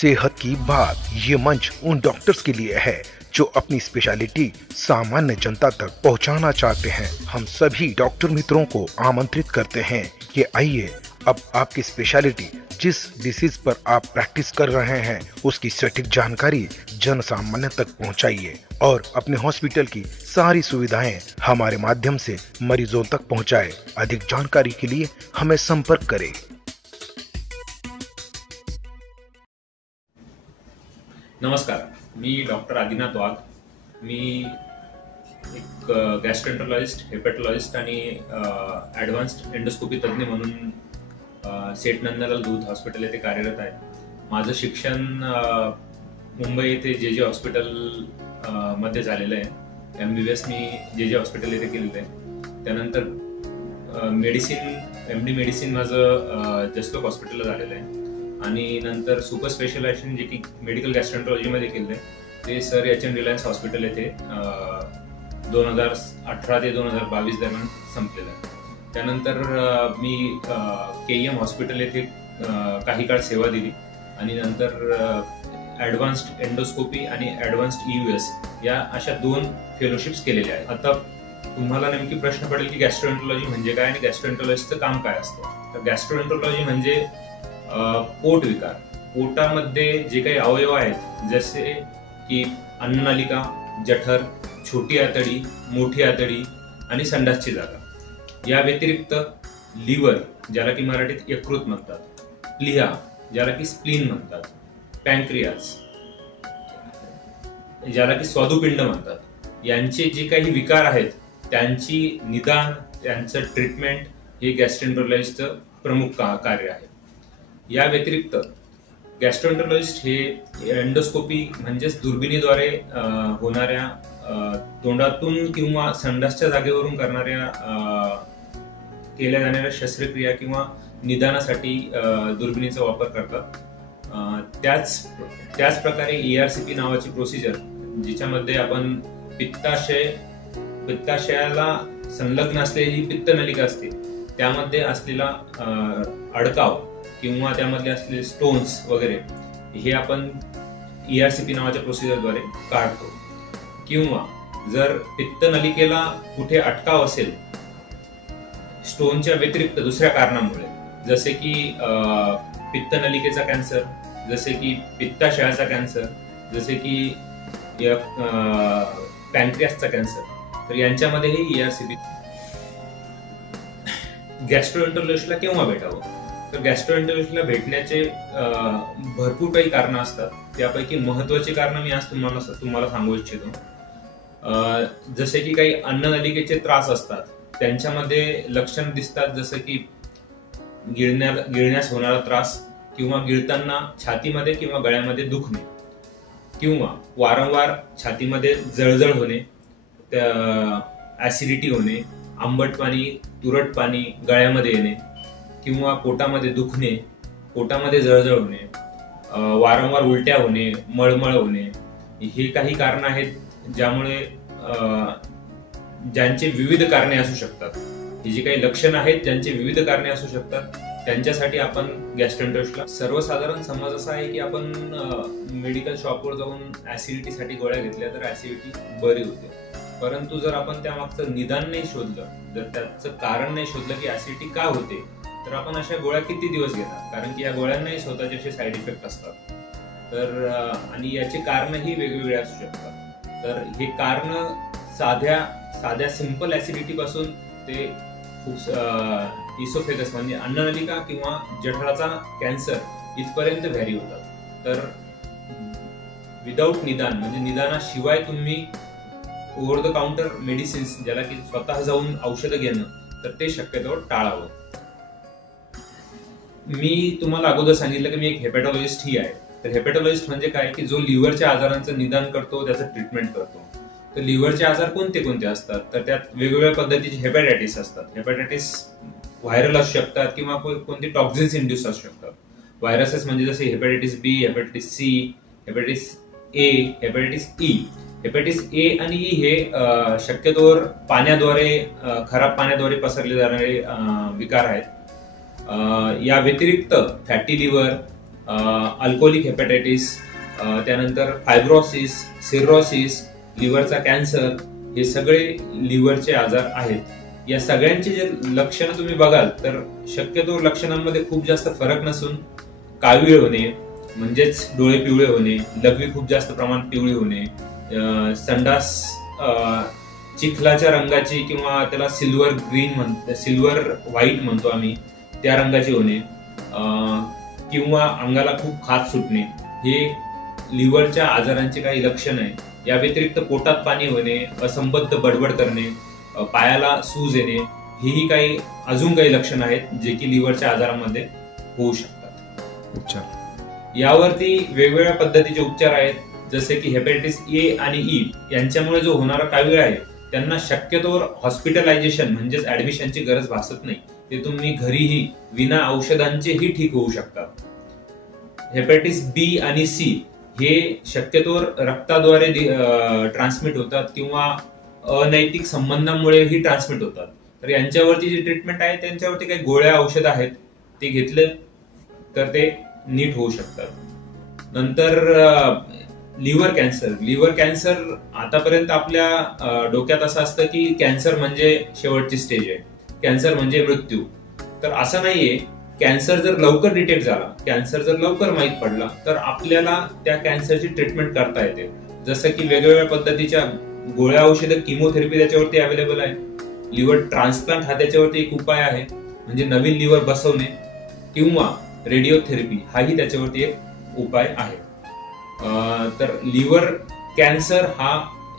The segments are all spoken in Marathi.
सेहत की बात ये मंच उन डॉक्टर्स के लिए है जो अपनी स्पेशलिटी सामान्य जनता तक पहुंचाना चाहते हैं। हम सभी डॉक्टर मित्रों को आमंत्रित करते हैं कि आइए अब आपकी स्पेशलिटी जिस डिसीज पर आप प्रैक्टिस कर रहे हैं उसकी सटीक जानकारी जन सामान्य तक पहुंचाइए और अपने हॉस्पिटल की सारी सुविधाएं हमारे माध्यम से मरीजों तक पहुंचाएं। अधिक जानकारी के लिए हमें संपर्क करें। नमस्कार, मी डॉक्टर आदिनाथ वाघ। मी एक गॅस्ट्रोएंटरोलॉजिस्ट, हेपॅटॉलॉजिस्ट आणि ॲडव्हान्स्ड एंडोस्कोपी तज्ज्ञ म्हणून सेठ नंदलाल दूध हॉस्पिटल येथे कार्यरत आहे। माझं शिक्षण मुंबई येथे जे हॉस्पिटल मध्ये झालेलं आहे। MBBS मी जे हॉस्पिटल येथे केलेलं आहे। त्यानंतर MD मेडिसिन माझं जसलोक हॉस्पिटलला झालेलं आहे आणि नंतर सुपर स्पेशलायझेशन जे की मेडिकल गॅस्ट्रोएंटरोलॉजीमध्ये केलं आहे ते सर HM रिलायन्स हॉस्पिटल येथे 2018 ते 2022 दरम्यान संपलेलं आहे। त्यानंतर मी KEM हॉस्पिटल येथे काही काळ सेवा दिली आणि नंतर ॲडव्हान्स्ड एंडोस्कोपी आणि ॲडव्हान्स्ड EUS या अशा 2 फेलोशिप्स केलेल्या आहेत। आता तुम्हाला नेमकी प्रश्न पडेल की गॅस्ट्रोएंटरोलॉजी म्हणजे काय आणि गॅस्ट्रोएंटरोलॉजीचं काम काय असतं। तर गॅस्ट्रोएंटरोलॉजी म्हणजे पोट विकार, पोटामध्ये जे काही अवयव आहेत जसे की अन्ननलिका, जठर, छोटी आतडी, मोठी आतडी आणि संडासची जागा, या व्यतिरिक्त लिव्हर ज्याला की मराठीत यकृत म्हणतात, प्लीहा ज्याला की स्प्लीन म्हणतात, पॅनक्रियास ज्याला की स्वादुपिंड म्हणतात, यांचे जे काही विकार आहेत त्यांची निदान, त्यांचं ट्रीटमेंट हे गॅस्ट्रोएंटरोलॉजिस्टचं प्रमुख कार्य आहे। या व्यतिरिक्त गॅस्ट्रोएंटरोलॉजिस्ट हे एंडोस्कोपी म्हणजेच दुर्बिणीद्वारे होणाऱ्या तोंडातून किंवा संडासच्या जागेवरून केल्या जाणाऱ्या शस्त्रक्रिया किंवा निदानासाठी दुर्बिणीचा वापर करतात। त्याच प्रकारे ERCP नावाची प्रोसिजर जिच्यामध्ये आपण पित्ताशयाला संलग्न असलेली पित्तनलिका असते त्यामध्ये असलेला अडकाव किंवा त्यामधले असलेले स्टोन्स वगैरे हे आपण ERCP नावाच्या प्रोसिजरद्वारे काढतो। किंवा जर पित्तनलिकेला कुठे अटकाव असेल स्टोनच्या व्यतिरिक्त दुसऱ्या कारणामुळे, जसे की पित्तनलिकेचा कॅन्सर, जसे की पित्ताशयाचा कॅन्सर, जसे की पॅनक्रियासचा कॅन्सर, तर यांच्यामध्येही ERCP। गॅस्ट्रोएंटरोलॉजिस्टला केव्हा भेटावं? तर गॅस्ट्रोएंटरोलॉजिस्टला भेटण्याचे भरपूर काही कारणं असतात। त्यापैकी महत्वाची कारणं मी आज तुम्हाला सांगू इच्छितो। जसे की काही अन्ननलिकेचे त्रास असतात, त्यांच्यामध्ये लक्षण दिसतात जसं की गिळण्यास होणारा त्रास किंवा गिळताना छातीमध्ये किंवा गळ्यामध्ये दुखणे किंवा वारंवार छातीमध्ये जळजळ होणे, ऍसिडिटी होणे, आंबट पाणी, तुरट पाणी गळ्यामध्ये येणे किंवा पोटामध्ये दुखणे, पोटामध्ये जळजळ होणे, वारंवार उलट्या होणे, मळमळ होणे, हे काही कारण आहेत ज्यामुळे ज्यांचे विविध कारणे असू शकतात। ही जी काही लक्षणं आहेत ज्यांचे विविध कारणे असू शकतात त्यांच्यासाठी आपण गॅस्ट्रोएंटरोलॉजिस्टला, सर्वसाधारण समज असा आहे की आपण मेडिकल शॉपवर जाऊन ऍसिडिटीसाठी गोळ्या घेतल्या तर ऍसिडिटी बरी होते, परंतु जर आपण त्यामागचं निदान नाही शोधलं, जर त्याचं कारण नाही शोधलं की ऍसिडिटी का होते, तर आपण अशा गोळ्या किती दिवस घेणार, कारण की या गोळ्यांनाही स्वतःचे असे साईड इफेक्ट असतात। तर आणि याचे कारणही वेगवेगळे असू शकतात। तर हे कारण साध्या सिंपल ऍसिडिटी पासून ते इसोफेगस म्हणजे अन्ननलिका किंवा जठराचा कॅन्सर इथपर्यंत व्हॅरी होतात। तर विदाऊट निदान म्हणजे निदानाशिवाय तुम्ही ओव्हर द काउंटर मेडिसिन्स ज्याला की स्वतः जाऊन औषधं घेणं तर ते शक्यतोवर टाळावं। मी तुम्हाला अगोदर सांगितलं की मी एक हेपॅटॉलॉजिस्ट ही आहे। तर हेपॅटॉलॉजिस्ट म्हणजे काय की जो लिव्हरच्या आजारांचं निदान करतो, त्याचं ट्रीटमेंट करतो। तर लिव्हरचे आजार कोणते कोणते असतात, तर त्यात वेगवेगळ्या पद्धतीचे हेपॅटायटिस असतात। हेपॅटायटिस व्हायरल असू शकतात किंवा कोणते टॉक्झिन्स इंड्यूस असू शकतात। व्हायरसेस म्हणजे जसे hepatitis B, hepatitis C, hepatitis A, hepatitis E। Hepatitis A आणि E हे शक्यतोवर पाण्याद्वारे, खराब पाण्याद्वारे पसरले जाणारे विकार आहेत। या व्यतिरिक्त फॅटी लिव्हर, अल्कोहोलिक हेपॅटायटिस, त्यानंतर फायब्रोसिस, सिरोसिस, लिव्हरचा कॅन्सर, हे सगळे लिव्हरचे आजार आहेत. या सगळ्यांचे जे लक्षणं तुम्ही बघाल तर शक्यतो लक्षणांमध्ये खूप जास्त फरक नसून कावीळ होणे म्हणजेच डोळे पिवळे होणे, लघवी खूप जास्त प्रमाणात पिवळी होणे, संडास चिखलाच्या रंगाची किंवा त्याला सिल्वर व्हाईट म्हणतो आम्ही, त्या रंगाची होणे, किंवा अंगाला खूप खाज सुटणे, हे लिव्हरच्या आजारांचे काही लक्षण आहे. या व्यतिरिक्त पोटात पाणी होणे, असंबद्ध बडबड करणे, पायाला सूज येणे, हेही काही अजून काही लक्षण आहेत जे की लिव्हरच्या आजारामध्ये होऊ शकतात. उपचार यावरती वेगवेगळ्या पद्धतीचे उपचार आहेत, जसे की हेपॅटायटिस ए आणि ई यांच्यामुळे जो होणारा कावीळ आहे त्यांना शक्यतोवर हॉस्पिटलायझेशन म्हणजेच ऍडमिशनची गरज भासत नाही. ते तुम्ही घरीही विना औषधांचेही ठीक होऊ शकतात. हेपॅटायटिस बी आणि सी हे शक्यतोवर रक्ताद्वारे ट्रान्समिट होतात किंवा अनैतिक संबंधांमुळेही ट्रान्समिट होतात. तर यांच्यावरती जी ट्रीटमेंट आहे त्यांच्यावरती काही गोळ्या औषध आहेत, ते घेतले तर ते नीट होऊ शकतात. नंतर लिव्हर कॅन्सर आतापर्यंत आपल्या डोक्यात असं असतं की कॅन्सर म्हणजे शेवटची स्टेज आहे, कॅन्सर म्हणजे मृत्यू. तर असं नाहीये. कॅन्सर जर लवकर डिटेक्ट झाला, कॅन्सर जर लवकर माहीत पडला तर आपल्याला त्या कॅन्सरची ट्रीटमेंट करता येते. जसं की वेगवेगळ्या पद्धतीच्या गोळ्या औषधं, किमोथेरपी त्याच्यावरती अवेलेबल आहे. लिव्हर ट्रान्सप्लांट हा त्याच्यावरती एक उपाय आहे, म्हणजे नवीन लिव्हर बसवणे, किंवा रेडिओथेरपी हाही त्याच्यावरती एक उपाय आहे. तर लिव्हर कॅन्सर हा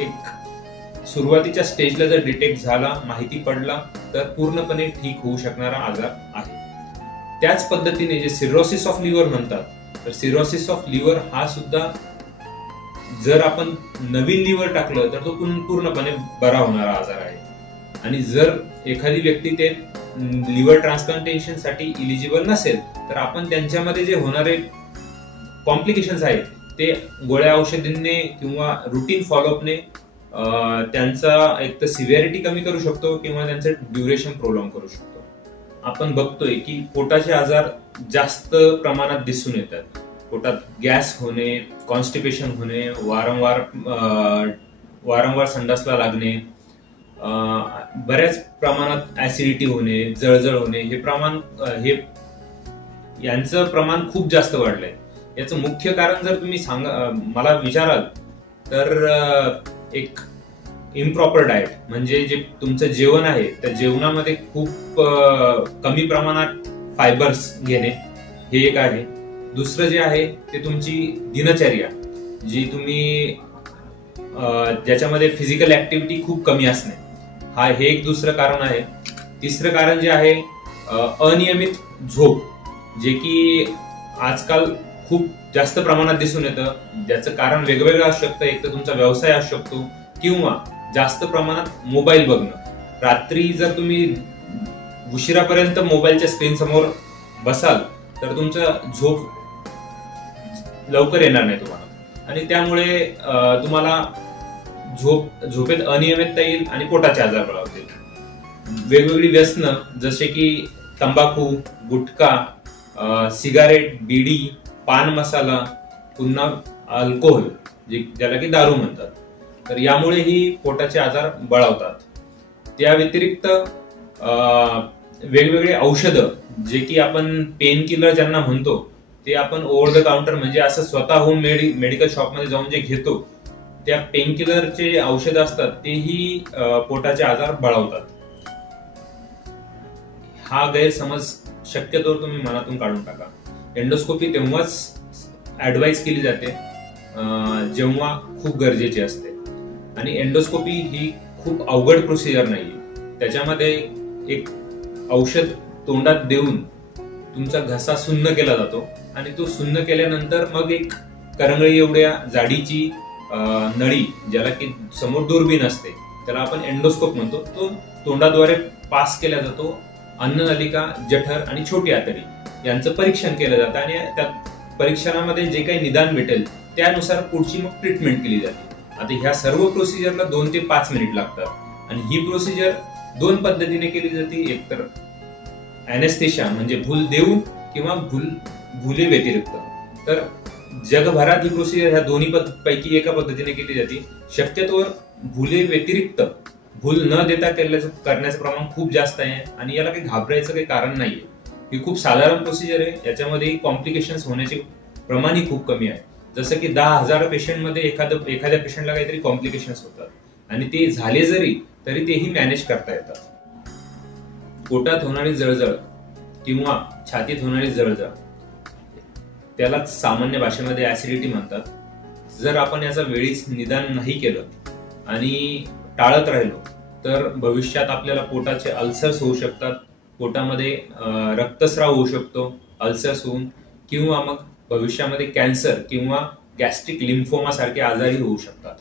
एक सुरुवातीच्या स्टेजला जर डिटेक्ट झाला, माहिती पडला, तर पूर्णपणे ठीक होऊ शकणारा आजार आहे. त्याच पद्धतीने जे सिरोसिस ऑफ लिव्हर म्हणतात, तर सिरोसिस ऑफ लिव्हर हा सुद्धा जर आपण नवीन लिव्हर टाकलं तर तो पूर्णपणे बरा होणारा आजार आहे. आणि जर एखादी व्यक्ती ते लिव्हर ट्रान्सप्लांटेशन साठी इलिजिबल नसेल तर आपण त्यांच्यामध्ये जे होणारे कॉम्प्लिकेशन्स आहेत ते गोळ्या औषधींनी किंवा रुटीन फॉलोअपने त्यांचा एक तर सिव्हिरिटी कमी करू शकतो किंवा त्यांचं ड्युरेशन प्रोलॉंग करू शकतो. आपण बघतोय की पोटाचे आजार जास्त प्रमाणात दिसून येतात. पोटात गॅस होणे, कॉन्स्टिपेशन होणे, वारंवार संडासला लागणे, बऱ्याच प्रमाणात ऍसिडिटी होणे, जळजळ होणे, यांचं प्रमाण खूप जास्त वाढलंय. याचं मुख्य कारण जर तुम्ही मला विचाराल तर एक इम्प्रॉपर डाएट म्हणजे जे तुमचं जेवण आहे त्या जेवणामध्ये खूप कमी प्रमाणात फायबर्स घेणे हे एक आहे. दुसरं जे आहे ते तुमची दिनचर्या, जी तुम्ही ज्याच्यामध्ये फिजिकल ऍक्टिव्हिटी खूप कमी असणे, हे एक दुसरं कारण आहे. तिसरं कारण जे आहे अनियमित झोप, जे की आजकाल खूप जास्त प्रमाणात दिसून येतं. ज्याचं कारण वेगवेगळं असू शकतं. एक तर तुमचा व्यवसाय असू शकतो किंवा जास्त प्रमाणात मोबाईल बघणं. रात्री जर तुम्ही उशिरापर्यंत मोबाईलच्या स्क्रीन समोर बसाल तर तुमचं झोप लवकर येणार नाही तुम्हाला, आणि त्यामुळे तुम्हाला झोपेत अनियमितता येईल आणि पोटाचे आजार बळावतील. वेगवेगळी व्यसनं जसे की तंबाखू, गुटखा, सिगारेट, बिडी, पान मसाला, पुन्हा अल्कोहोल ज्याला की दारू म्हणतात, तर यामुळेही पोटाचे आजार बळावतात. त्या व्यतिरिक्त वेगवेगळे औषधं जे की आपण पेन किलर ज्यांना म्हणतो ते आपण ओव्हर द काउंटर म्हणजे असं स्वतःहून मेडिकल शॉपमध्ये जाऊन जे घेतो त्या पेन किलरचे जे औषधं असतात तेही पोटाचे आजार बळावतात. हा गैरसमज शक्यतो तुम्ही मनातून काढून टाका. एंडोस्कोपी तेव्हाच ऍडवाइस केली जाते जेव्हा खूप गरजेची असते, आणि एंडोस्कोपी ही खूप अवघड प्रोसिजर नाही. त्याच्यामध्ये एक औषध तोंडात देऊन तुमचा घसा सुन्न केला जातो आणि तो सुन्न केल्यानंतर मग एक करंगळी एवढ्या जाडीची नळी ज्याला की समोर दुर्बीण असते त्याला आपण एंडोस्कोप म्हणतो, तो तोंडाद्वारे पास केला जातो. अन्ननलिका, जठर आणि छोटी आतडी यांचं परीक्षण केलं जातं आणि त्या परीक्षणामध्ये जे काही निदान भेटेल त्यानुसार पुढची मग ट्रीटमेंट केली जाते. आता ह्या सर्व प्रोसिजरला 2 ते 5 मिनिट लागतात आणि ही प्रोसिजर 2 पद्धतीने केली जाते. एक तर अॅनेस्थेशिया म्हणजे भूल देऊन किंवा भुले व्यतिरिक्त. तर जगभरात ही प्रोसिजर ह्या दोन्ही पैकी एका पद्धतीने केली जाते. शक्यतोवर भुले व्यतिरिक्त भूल न देता करण्याचं प्रमाण खूप जास्त आहे आणि याला काही घाबरायचं काही कारण नाहीये. ही खूप साधारण प्रोसिजर आहे. याच्यामध्ये कॉम्प्लिकेशन्स होण्याचे प्रमाणही खूप कमी आहे. जसं की 10,000 पेशंटमध्ये एखाद्या पेशंटला काहीतरी कॉम्प्लिकेशन्स होतात आणि ते झाले जरी तरी तेही मॅनेज करता येतात. पोटात होणारी जळजळ किंवा छातीत होणारी जळजळ त्याला सामान्य भाषेमध्ये ऍसिडिटी म्हणतात. जर आपण याचा वेळीच निदान नाही केलं आणि टाळत राहिलो तर भविष्यात आपल्याला पोटाचे अल्सर्स होऊ शकतात. पोटामध्ये रक्तस्राव होऊ शकतो अल्सर्स होऊन, किंवा मग भविष्यामध्ये कॅन्सर किंवा गॅस्ट्रिक लिम्फोमा सारखे आजारही होऊ शकतात.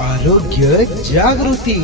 आरोग्य जागृती.